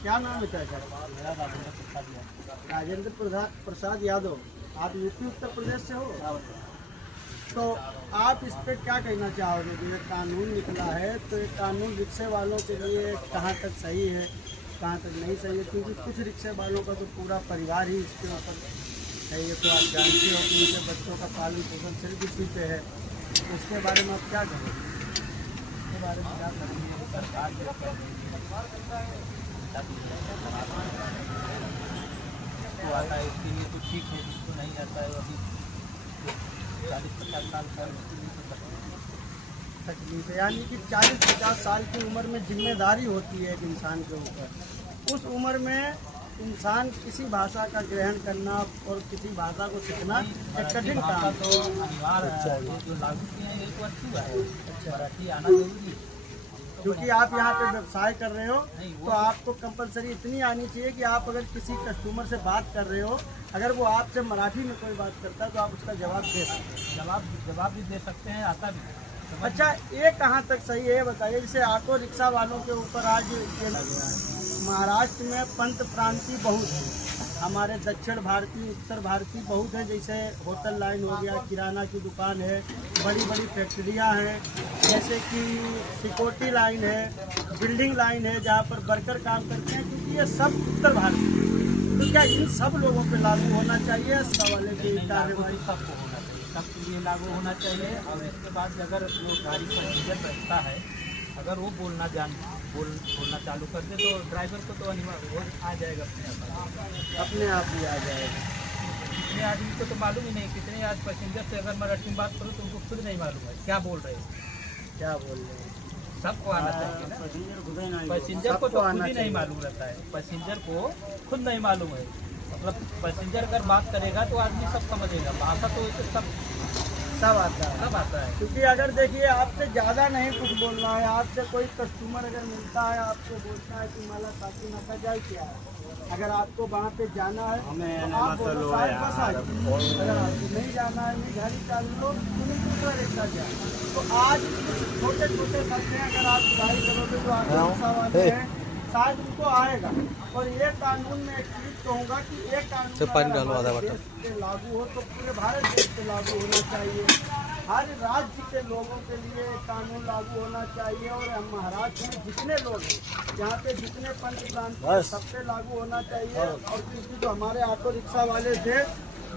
क्या नाम है चाचा? मेरा राजेंद्र प्रसाद यादव। राजेंद्र प्रसाद यादव। आप यूपी उत्तर प्रदेश से हो? तो आप इस पे क्या कहना चाहोगे कि ये कानून निकला है, तो ये कानून रिक्शे वालों के लिए कहाँ तक सही है, कहाँ तक नहीं सही है? क्योंकि कुछ रिक्शे वालों का तो पूरा परिवार ही इसके ऊपर है, ये तो आप जानते हो कि उनके बच्चों का पालन पोषण सिर्फ इसी पे है। तो उसके बारे में आप क्या कहेंगे? इसके बारे में क्या करेंगे? सरकार जो कर रही है आता है उसके लिए तो ठीक है, जिसको नहीं आता है अभी 40-50 साल का उसके लिए तो तकलीफ है। यानी कि 40-50 साल की उम्र में जिम्मेदारी होती है एक इंसान के ऊपर। उस उम्र में इंसान किसी भाषा का ग्रहण करना और किसी भाषा को सीखना एक कठिन काम है। तो अनिवार्य है, ये जो लागू किए हैं ये तो अच्छी बात है। मराठी आना जरूरी है, क्योंकि आप यहाँ पे व्यवसाय कर रहे हो तो आपको कंपलसरी इतनी आनी चाहिए कि आप अगर किसी कस्टमर से बात कर रहे हो, अगर वो आपसे मराठी में कोई बात करता है तो आप उसका जवाब दे सकते हैं। जवाब भी दे सकते हैं, आता भी है। अच्छा, ये कहाँ तक सही है बताइए? जैसे ऑटो रिक्शा वालों के ऊपर आज ये महाराष्ट्र में पंत प्रांतीय बहुत है, हमारे दक्षिण भारतीय उत्तर भारतीय बहुत है। जैसे होटल लाइन हो गया, किराना की दुकान है, बड़ी बड़ी फैक्ट्रियां हैं, जैसे कि सिक्योरिटी लाइन है, बिल्डिंग लाइन है जहां पर वर्कर काम करते हैं, क्योंकि ये सब उत्तर भारतीय। तो क्या इन सब लोगों पे लागू होना चाहिए सवाल की कार्रवाई? सबको होना चाहिए, सबके लिए लागू होना चाहिए। और इसके बाद अगर वो गाड़ी पर डीजल रहता है, अगर वो बोलना चालू कर दे तो ड्राइवर को तो अनिवार्य वो आ जाएगा अपने आप ही आ जाएगा। कितने आदमी को तो मालूम ही नहीं, कितने आज पैसेंजर से अगर मराठी में बात करो तो उनको खुद नहीं मालूम है क्या बोल रहे हैं, क्या बोल रहे हैं। सबको आना चाहिए ना। पैसेंजर को तो खुद ही नहीं मालूम रहता है, पैसेंजर को खुद नहीं मालूम है। मतलब पैसेंजर अगर बात करेगा तो आदमी सब समझेगा, भाषा तो वैसे सब आता है। क्योंकि अगर देखिए आपसे ज़्यादा नहीं कुछ बोलना है, आपसे कोई कस्टमर अगर मिलता है आपको बोलता है कि माला साथी नका जाए क्या है, अगर आपको वहाँ पे जाना है तो आप बोलो साथ बस आए, अगर आपको नहीं जाना है नहीं गाड़ी चालू लो तुम्हें दूसरा रिक्शा जाए। तो आज छोटे छोटे शब्द हैं, अगर आप गाड़ी करोगे तो आगे रिक्शा वाले हैं शायद उनको आएगा। और ये कानून में एक चीज कहूँगा कि ये कानून देश पे लागू हो तो पूरे भारत देश पे लागू होना चाहिए, हर राज्य के लोगों के लिए कानून लागू होना चाहिए। और हम महाराष्ट्र में जितने लोग हैं, यहाँ पे जितने पंच प्रांत सब पे लागू होना चाहिए। और क्योंकि जो हमारे ऑटो रिक्शा वाले थे,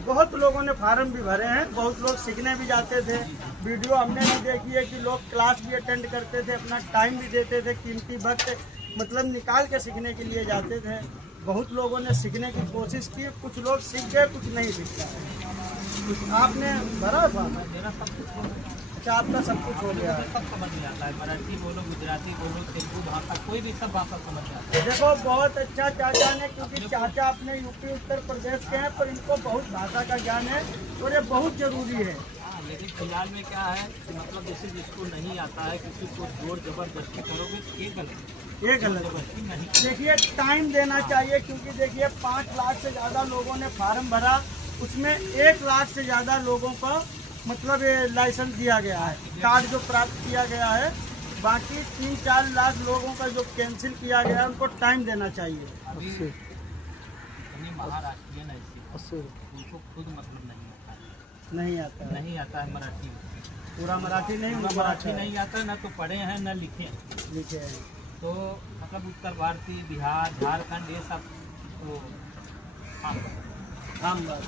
बहुत लोगों ने फार्म भी भरे हैं, बहुत लोग सीखने भी जाते थे। वीडियो हमने भी देखी है कि लोग क्लास भी अटेंड करते थे, अपना टाइम भी देते थे, कीमती वक्त मतलब निकाल के सीखने के लिए जाते थे। बहुत लोगों ने सीखने की कोशिश की, कुछ लोग सीख गए, कुछ नहीं सीख पाए। आपने भरा था? मेरा सब कुछ हो गया। अच्छा, आपका सब कुछ हो गया? सब समझ में आता है, मराठी बोलो, गुजराती बोलो, तेलुगु भाषा, कोई भी सब भाषा समझ में आता है। देखो बहुत अच्छा चाचा ने, क्योंकि चाचा अपने यूपी उत्तर प्रदेश के हैं, पर इनको बहुत भाषा का ज्ञान है और ये बहुत जरूरी है। लेकिन फिलहाल में क्या है कि मतलब जैसे जिसको नहीं आता है, किसी को जोर जबरदस्ती करोगे तो ये गलत जबरदस्ती नहीं। देखिए टाइम देना चाहिए, क्योंकि देखिए 5 लाख से ज़्यादा लोगों ने फार्म भरा, उसमें 1 लाख से ज़्यादा लोगों को मतलब ये लाइसेंस दिया गया है, कार्ड जो प्राप्त किया गया है। बाकी 3-4 लाख लोगों का जो कैंसिल किया गया है उनको टाइम देना चाहिए। अभी महाराष्ट्रीयन ऐसे उनको खुद मतलब नहीं आता है मराठी, पूरा मराठी नहीं, मराठी नहीं आता, ना तो पढ़े हैं ना लिखे हैं। तो मतलब उत्तर भारतीय, बिहार, झारखंड ये सब तो हाँ आम बात।